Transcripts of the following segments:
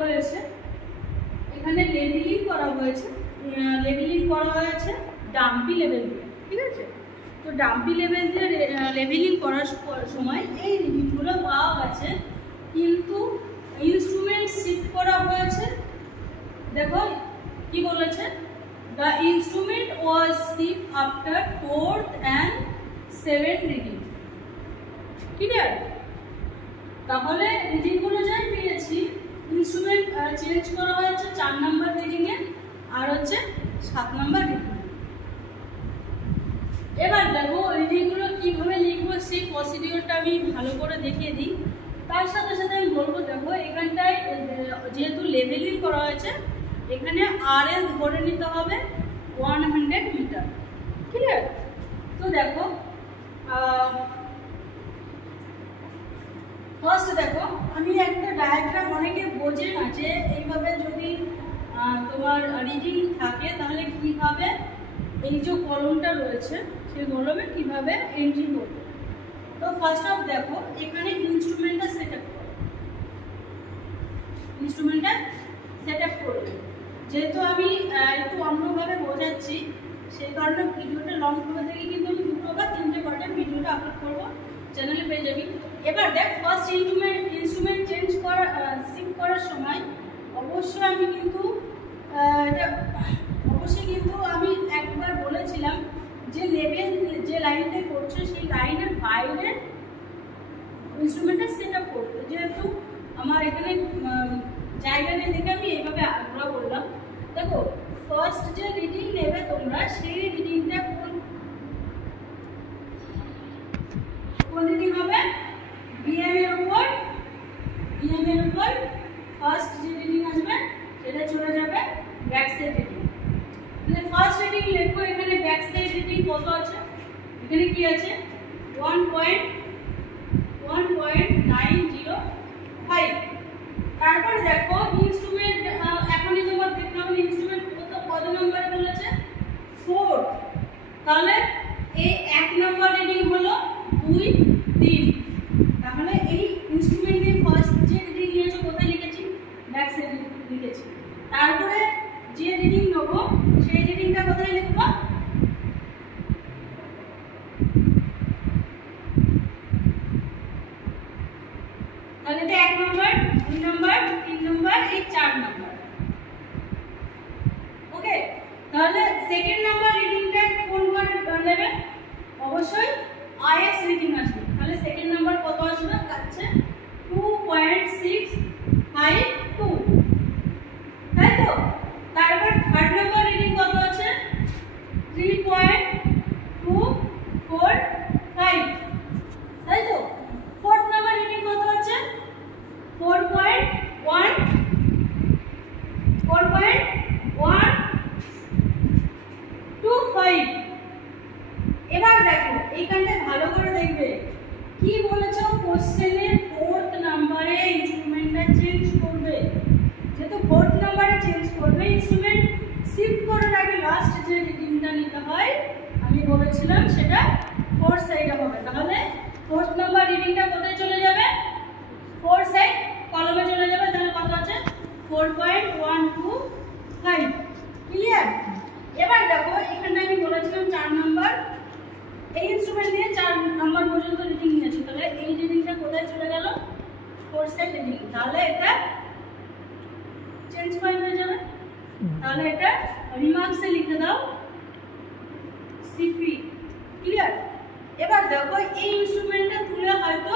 হয়েছে, এখানে লেবেলিং করা হয়েছে, ডাম্পি লেভেল দিয়ে, ঠিক আছে। তো ডাম্পি লেভেল দিয়ে লেবেলিং করার সময় এই রিডিংগুলো পাওয়া গেছে, কিন্তু ইনস্ট্রুমেন্ট শিফট করা হয়েছে। দেখো কি বলেছে, the instrument was shift after 4th and 7th reading. Clear? তাহলে রিডিংগুলো যাই পেয়েছি, ইনস্ট্রুমেন্ট চেঞ্জ করা হয়েছে 4 নম্বর রিডিংয়ে আর হচ্ছে 7 নম্বর রিডিং। এবার দেখো রিডিংগুলো কীভাবে লিখবো সেই প্রসিডিওরটা আমি ভালো করে দেখিয়ে দিই। তার সাথে সাথে আমি বলবো, দেখো এখানটায় যেহেতু লেবেলিং করা হয়েছে, এখানে RL ধরে নিতে হবে 100 মিটার। ক্লিয়ার? তো দেখো ফার্স্ট দেখো আমি একটা ডায়াগ্রাম, অনেকে বোঝে না যে এইভাবে যদি তোমার রিডিং থাকে তাহলে কিভাবে এই যে কলমটা রয়েছে সেই কলমে কিভাবে এন্ট্রি করবে। তো ফার্স্ট অফ দেখো এখানে ইনস্ট্রুমেন্টটা সেট আপ করবে। যেহেতু আমি একটু অন্যভাবে বোঝাচ্ছি সেই কারণে ভিডিওটা লং করে দেখে কিন্তু আমি 2 বা 3টে পার্টে ভিডিওটা আপলোড করবো, চ্যানেলে পেয়ে যাবি। এবার দেখ ফার্স্ট ইনস্ট্রুমেন্ট শিফট করার সময় অবশ্যই আমি কিন্তু আমি একবার বলেছিলাম যে লেভেল যে লাইনটা করছে সেই লাইনের বাইরে ইনস্ট্রুমেন্টটা সেট আপ করতে। যেহেতু আমার এখানে জায়গা নেই দেখে আমি এইভাবে আগ্রহ করলাম। দেখো ফার্স্ট যে রিডিং নেবে তোমরা, সেই রিডিংটা কোন রিডিং হবে? বিএম এর উপর ফার্স্ট যে রিডিং আসবে সেটা চলে যাবে ব্যাক সাইড রিডিং। তাহলে ফার্স্ট রিডিং লিখবো, এখানে ব্যাক সাইড রিডিং কত আছে? এখানে কি আছে? 1.905। তারপর দেখো ইনস্ট্রুমেন্ট, এখনই তোমার দেখতে হবে ইনস্ট্রুমেন্ট কত নম্বরে বলেছে? 4। তাহলে এই 1 নম্বর রিডিং হলো 2, 3। তাহলে এই ইনস্ট্রুমেন্টে ফার্স্ট যে রিডিং নিয়েছে কোথায় লিখেছি? ব্যাক সাইড লিখেছি। তারপরে যে রিডিং নেব সেই রিডিংটা কোথায় লিখব? তাহলে এটা 1 নম্বর, 2 নম্বর, 3 নম্বর, এই 4 নম্বর। ওকে, তাহলে সেকেন্ড নাম্বার রিডিংটা কোন করে নেবে? অবশ্যই IX রিডিং আসবে। তাহলে সেকেন্ড নাম্বার কত আসবে? আছে 2.652, তাই তো? তারপর থার্ড নাম্বার রিডিং কত আছে? 3.245, তাই তো? ফোর্থ নাম্বার রিডিং কত আছে? 4.125। এবার দেখো এইখানটা ভালো করে দেখবে কি বলেছে কোশ্চেনে, 4th নাম্বারে ইনস্ট্রুমেন্টটা চেঞ্জ করবে। যেহেতু 4th নাম্বারে চেঞ্জ করবে, ইনস্ট্রুমেন্ট শিফট করার আগে লাস্ট যে রিডিংটা নিতে হয় আমি বলেছিলাম সেটা 4 সাইডে হবে। তাহলে 4th নাম্বার রিডিংটা কোথায় চলে যাবে? 4 সাইড কলমে চলে যাবে। তাহলে কত আছে? 4.125। ক্লিয়ার? এবার দেখো এখানে আমি বলেছিলাম 4 নাম্বার, এই ইনস্ট্রুমেন্ট দিয়ে 4 নাম্বার পর্যন্ত রিডিং নিয়েছি। তাহলে এই রিডিংটা কোথায় চলে গেল? 4 সাইড রিডিং। তাহলে এটা চেঞ্জ পয়েন্ট হয়ে যাবে। তাহলে এটা রিমার্কসে লিখে দাও সিপি। ক্লিয়ার? এবার দেখো এই ইনস্ট্রুমেন্টটা তুলে হয়তো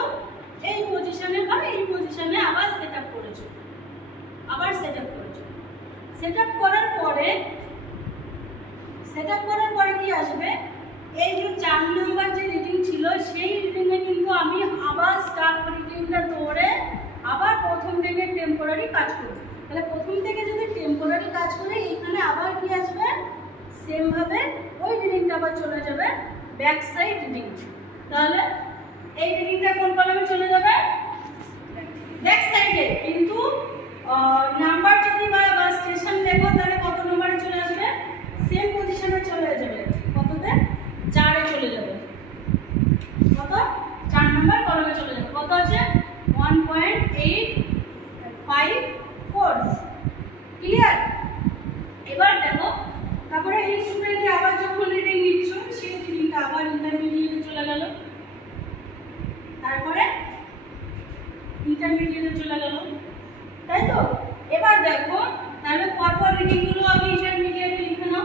এই পজিশনে বা এই পজিশনে আবার সেট আপ করেছো, সেট আপ করার পরে কি আসবে? এই যে 4 নম্বর যে রিডিং ছিল সেই রিডিংয়ে কিন্তু আমি আবার স্টার্ট রিডিংটা ধরে আবার প্রথম থেকে টেম্পোরারি কাজ করব। তাহলে প্রথম থেকে যদি টেম্পোরারি কাজ করি এখানে আবার কি আসবে? সেম ভাবে ওই রিডিংটা আবার চলে যাবে ব্যাক সাইড রিডিং। তাহলে এই রিডিংটা কোন কলামে চলে যাবে? ব্যাক সাইডে। কিন্তু নাম্বার যদি বা স্টেশন দেখো তাহলে কত নম্বরে চলে আসবে? সেম পজিশনে চলে যাবে। কততে? 4 এ চলে যাবে। কত? 4 নম্বর কলামে চলে যাবে। কত আছে? 1.854। ইন্টারমিডিয়েটে চলে গেল, তাই তো? এবার দেখো তাহলে পরপর রিডিংগুলো আমি ইন্টারমিডিয়েটে লিখে নাও।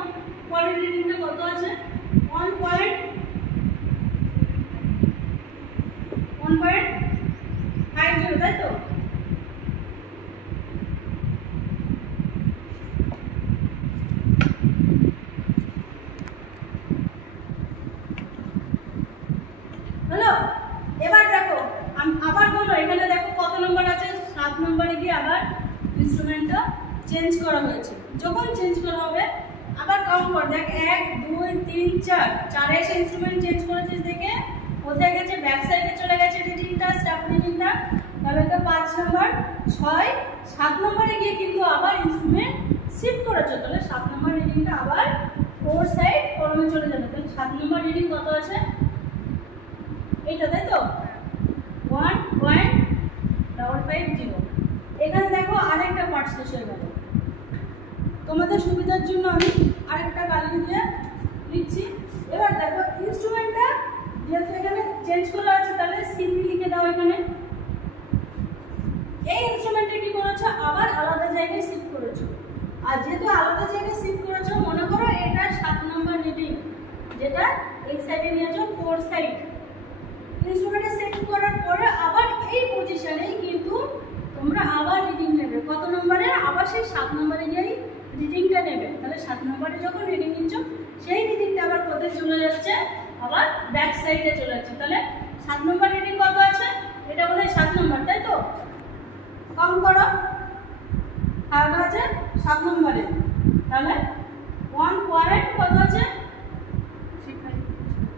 পরের রিডিংটা কত আছে? 1.50, তাই তো? হ্যালো, এবার দেখো আবার বলো, এখানে দেখো কত নম্বর আছে? 7 নম্বরে গিয়ে আবার ইনস্ট্রুমেন্টটা চেঞ্জ করা হয়েছে। যখন চেঞ্জ করা হবে আবার কাউন্ট কর, দেখ 1 2 3 4, 4 এসে ইনস্ট্রুমেন্ট চেঞ্জ করেছিস দেখে কোথায় গেছে? ব্যাক সাইডে চলে গেছে রিডিংটা, স্টাফ রিডিংটা। তাহলে এটা 5 নম্বর, 6 7 নম্বরে গিয়ে কিন্তু আবার ইনস্ট্রুমেন্ট শিফট করেছে, তাহলে 7 নম্বর রিডিংটা আবার 4 সাইড কলমে চলে যাবে। তাহলে 7 নম্বর রিডিং কত আছে? এইটা, তাই তো? 1.550। এখানে দেখো আরেকটা পার্ট শেষ হয়ে গেল। তোমাদের সুবিধার জন্য আমি আরেকটা কালি দিয়ে লিখছি। এবার দেখো ইনস্ট্রুমেন্টটা যেহেতু এখানে চেঞ্জ করা আছে, তাহলে সিপি লিখে দাও এখানে। এই ইনস্ট্রুমেন্টে কি করেছো? আবার আলাদা জায়গায় শিফট করেছো। আর যেহেতু আলাদা জায়গায় শিফট করেছো, মনে করো এটা 7 নম্বর রিডিং, যেটা এই সাইডে নিয়েছো 4 সাইড। ইনস্ট্রুমেন্টে শিফট করার পরে আবার এই পজিশনেই কিন্তু তোমরা আবার রিডিং নেবে। কত নম্বরে? আবার সেই 7 নম্বরে গিয়েই রিডিংটা নেবে। তাহলে 7 নম্বরে যখন রিডিং নিচ্ছ, সেই রিডিংটা আবার কোথায় চলে যাচ্ছে? আবার ব্যাক সাইডে চলে যাচ্ছে। তাহলে 7 নম্বর রিডিং কত আছে? এটা বলে 7 নম্বর, তাই তো? কাউন্ট করো, আর আছে 7 নম্বরে। তাহলে 1 পয়েন্ট কত আছে?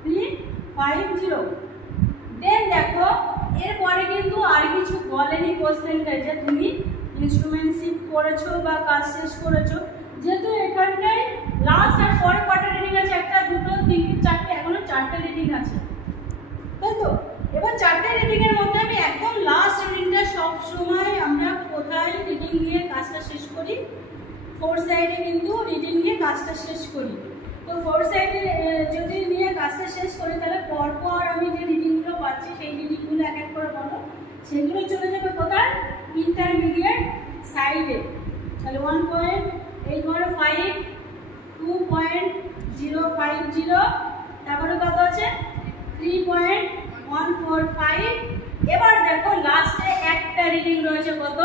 350। দেন দেখো এরপরে কিন্তু আর কিছু বলেনি কোশ্চেনটা, যে তুমি ইনস্ট্রুমেন্ট শিফট করেছো বা কাজ শেষ করেছো। যেহেতু এখানটায় লাস্ট আর পরে কটা রিডিং আছে? 1 2 3 4, এখনো 4টে রিডিং আছে, তাই তো? এবার 4টে রিডিং এর মধ্যে আমি একদম লাস্ট রিডিংটা সব সময় আমরা কোথায় রিডিং নিয়ে কাজটা শেষ করি? 4 সাইডে কিন্তু রিডিং নিয়ে কাজটা শেষ করি। তো 4 সাইডে যদি নিয়ে কাজটা শেষ করি, তাহলে পরপর আমি যে রিডিংগুলো পাচ্ছি সেই রিডিংগুলো এক এক করে বলো, সেগুলো চলে যাবে কোথায়? ইন্টারমিডিয়েট সাইডে। তাহলে 1.815, 2.050, তারপরে কত আছে? 3.145। এবার দেখো লাস্টে একটা রিডিং রয়েছে কত?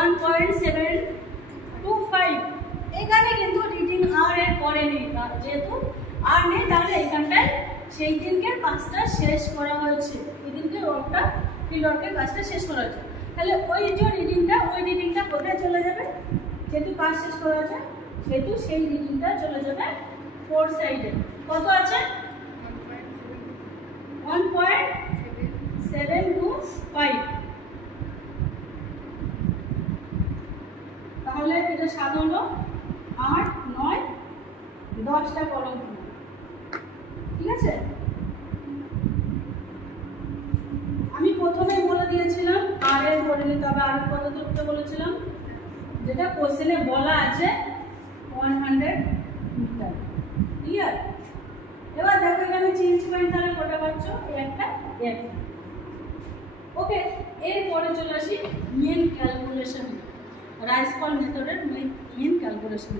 1.725। এখানে কিন্তু রিডিং আর এর পরে নেই, যেহেতু আর নেই, তাহলে এখানটায় সেই দিনকে কাজটা শেষ করা হয়েছে। এই দিনকে ওয়ার্কটা ফিল্ড ওয়ার্কের কাজটা শেষ করা হয়েছে। তাহলে ওই যে রিডিংটা, ওই রিডিংটা কোথায় চলে যাবে? যেহেতু কাজ শেষ করা হয়েছে, সেহেতু সেই রিডিংটা চলে যাবে 4 সাইডে। কত আছে? 1.725। তাহলে এটা 7 হলো, 8 9 10টা কলম, ঠিক আছে? আমি প্রথমেই বলে দিয়েছিলাম আর এ ধরে নিতে হবে। আর কত দূরত্ব বলেছিলাম? যেটা কোশ্চেনে বলা আছে 100 মিটার, ক্লিয়ার? এবার দেখো এখানে চেঞ্জ পয়েন্ট তাহলে কটা পাচ্ছ? একটা। ওকে, এরপরে চলে আসি মেন ক্যালকুলেশন, রাইস কল মেথডের মেন ক্যালকুলেশন।